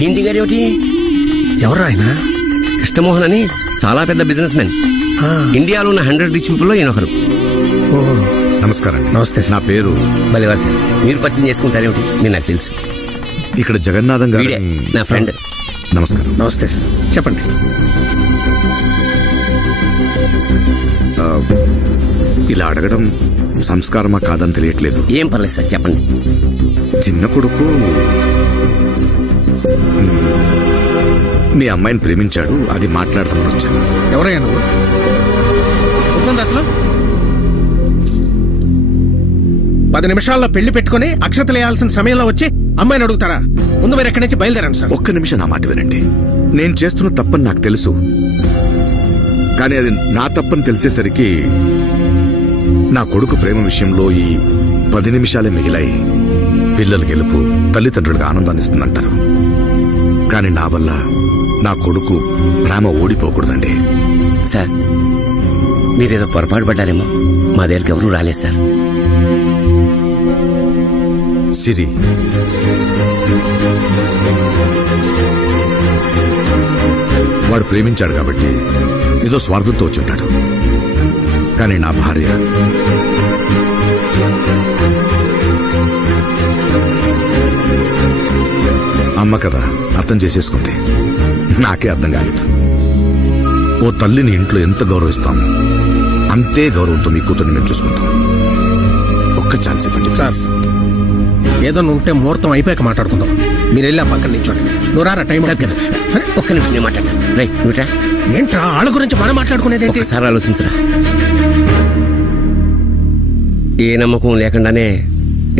హిందీ గారు ఏమిటి? ఎవరు ఆయన? కృష్ణమోహన్ అని చాలా పెద్ద బిజినెస్ మ్యాన్. ఇండియాలో ఉన్న 100 రిచ్ పీపుల్లో ఈయన ఒకరు. నమస్కారం. నమస్తే. నా పేరు బలివారు సార్. మీరు పరిచయం చేసుకుంటారేమిటి? మీరు నాకు తెలుసు. ఇక్కడ జగన్నాథం గారు వీడే నా ఫ్రెండ్. నమస్కారం. నమస్తే సార్. చెప్పండి. ఇలా అడగడం సంస్కారమా కాదని తెలియట్లేదు. ఏం పర్లేదు సార్, చెప్పండి. చిన్న కొడుకు మీ అమ్మాయిని ప్రేమించాడు, అది మాట్లాడదామని వచ్చాను. ఎవరయ్యా నువ్వు? గుర్తుంది అసలు? 10 నిమిషాల్లో పెళ్లి పెట్టుకుని అక్షతలు వేయాల్సిన సమయంలో వచ్చి అమ్మాయిని అడుగుతారా? ముందు మీరు ఎక్కడి నుంచి బయలుదేరండి సార్. ఒక్క నిమిషం నా మాట వినండి. నేను చేస్తున్న తప్పని నాకు తెలుసు, కానీ అది నా తప్పని తెలిసేసరికి నా కొడుకు ప్రేమ విషయంలో ఈ 10 నిమిషాలే మిగిలాయి. పిల్లల గెలుపు తల్లిదండ్రులకు ఆనందాన్ని ఇస్తుందంటారు, కానీ నా వల్ల నా కొడుకు ప్రేమ ఓడిపోకూడదండి. సార్, మీరేదో పొరపాటు పడ్డారేమో. మా దగ్గరికి ఎవరూ రాలేదు సార్. సిరి, వాడు ప్రేమించాడు కాబట్టి ఏదో స్వార్థంతో వచ్చి ఉంటాడు, కానీ నా భార్య అమ్మ కదా, అర్థం చేసేసుకుంది. నాకే అర్థం కాలేదు. ఓ తల్లిని ఇంట్లో ఎంత గౌరవిస్తాం, అంతే గౌరవంతో మీ కూతుర్ని మేము చూసుకుంటాం. ఒక్క ఛాన్స్ ఇవ్వండి సార్. ఏదో ఉంటే ముహూర్తం అయిపోయాక మాట్లాడుకుందాం. మీరు వెళ్ళి ఆ పక్కన నిల్చోండి. నువ్వు రారా, టైం కదా. ఒక్క నిమిషం నేను మాట్లాడతాను. రై నువ్వురా. ఏంట్రా వాళ్ళ గురించి మనం మాట్లాడుకునేది ఏంటి? ఒకసారి ఆలోచించరా. ఏ నమ్మకం లేకుండానే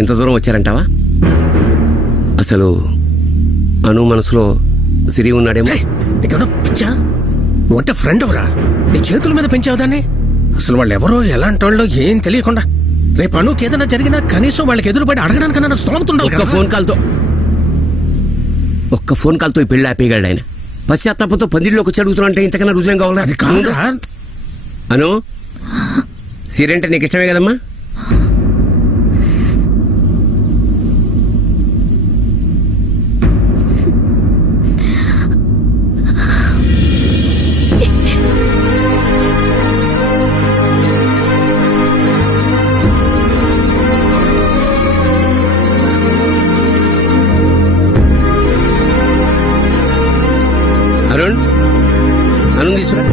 ఇంత దూరం వచ్చారంటావా? అసలు అను మనసులో సిరి ఉన్నాడేమో. నీకేమన్నా పిచ్చా? నువ్వంటే ఫ్రెండ్ ఎవరా? నీ చేతుల మీద పెంచావు దాన్ని. అసలు వాళ్ళు ఎవరో ఎలాంటి వాళ్ళు ఏం తెలియకుండా రేపు అనుకి ఏదైనా జరిగినా కనీసం వాళ్ళకి ఎదురుపడి అడగడానికన్నా నాకు స్తోమతుండాలి. ఒక్క ఫోన్ కాల్తో ఈ పెళ్లి ఆపేయగలడు ఆయన. పశ్చాత్తాపంతో పందిరిలోకి వచ్చి అడుగుతున్నా అంటే ఇంతకన్నా రుజువేం కావాలి? అది కాదురా. అను, సిరి అంటే నీకు ఇష్టమే కదమ్మా? అరుణ్, అను తీసుకురా.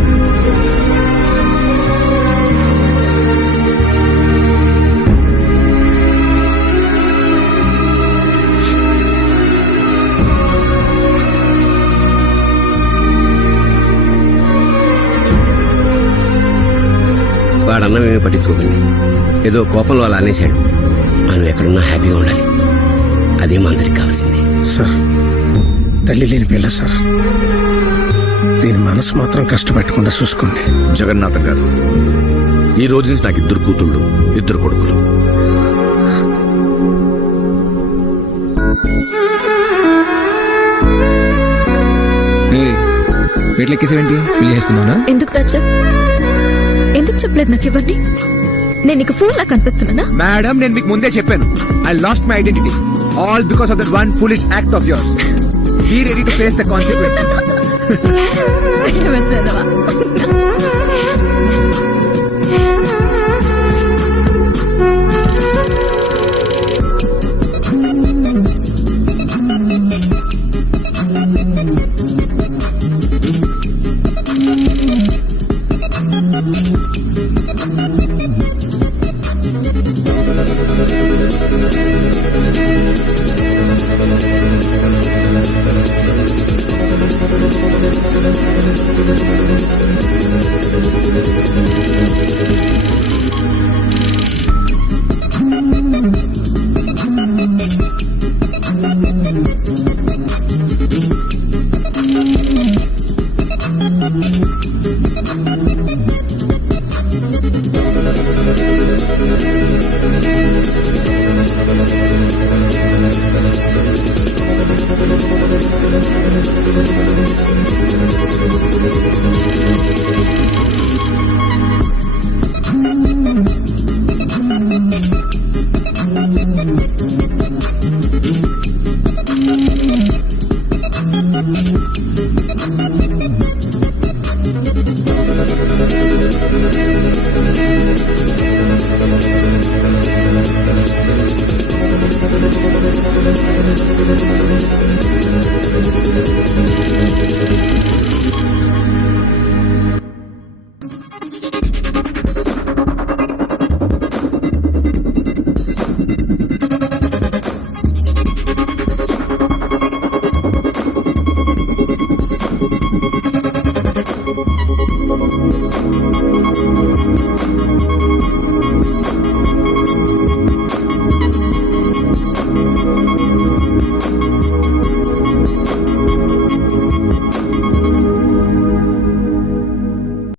వాడన్నం ఏమీ పట్టించుకోకండి. ఏదో కోపంలో అలా అనేశాడు. అను ఎక్కడున్నా హ్యాపీగా ఉండాలి. అదే మా అందరికి కావాల్సింది. సార్, తల్లి లేని పిల్ల సార్. దీని మనసు మాత్రం కష్టపెట్టకుండా చూసుకోండి. జగన్నాథం గారు, ఈ రోజు నుంచి నాకు 2 కూతుళ్ళు 2 కొడుకులు. పెళ్ళెక్కేసేవేంటి? పెళ్లి చేసుకుందానా? ఎందుకు తెచ్చా? ఎందుకు చెప్పలేదు నాకు ఇవన్నీ? నేను నీకు ఫూల్ లా కనిపిస్తున్నానా? మేడం, నేను మీకు ముందే చెప్పాను. I lost my identity all because of that one foolish act of yours. Be ready to face the consequences.